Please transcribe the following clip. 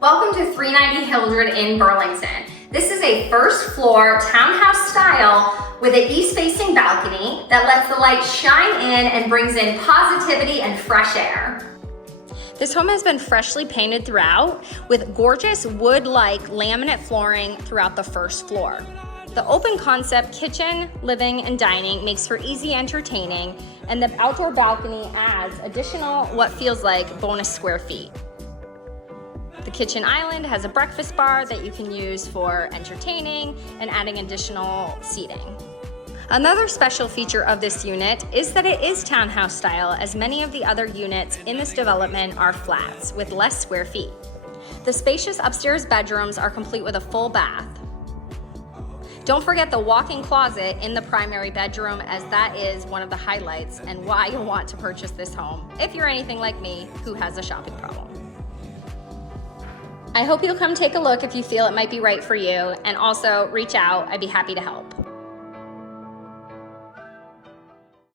Welcome to 390 Hildred in Burlington. This is a first floor townhouse style with an east-facing balcony that lets the light shine in and brings in positivity and fresh air. This home has been freshly painted throughout with gorgeous wood-like laminate flooring throughout the first floor. The open concept kitchen, living, and dining makes for easy entertaining, and the outdoor balcony adds additional what feels like bonus square feet. The kitchen island has a breakfast bar that you can use for entertaining and adding additional seating. Another special feature of this unit is that it is townhouse style, as many of the other units in this development are flats with less square feet. The spacious upstairs bedrooms are complete with a full bath. Don't forget the walk-in closet in the primary bedroom, as that is one of the highlights and why you'll want to purchase this home if you're anything like me who has a shopping problem. I hope you'll come take a look if you feel it might be right for you, and also reach out. I'd be happy to help.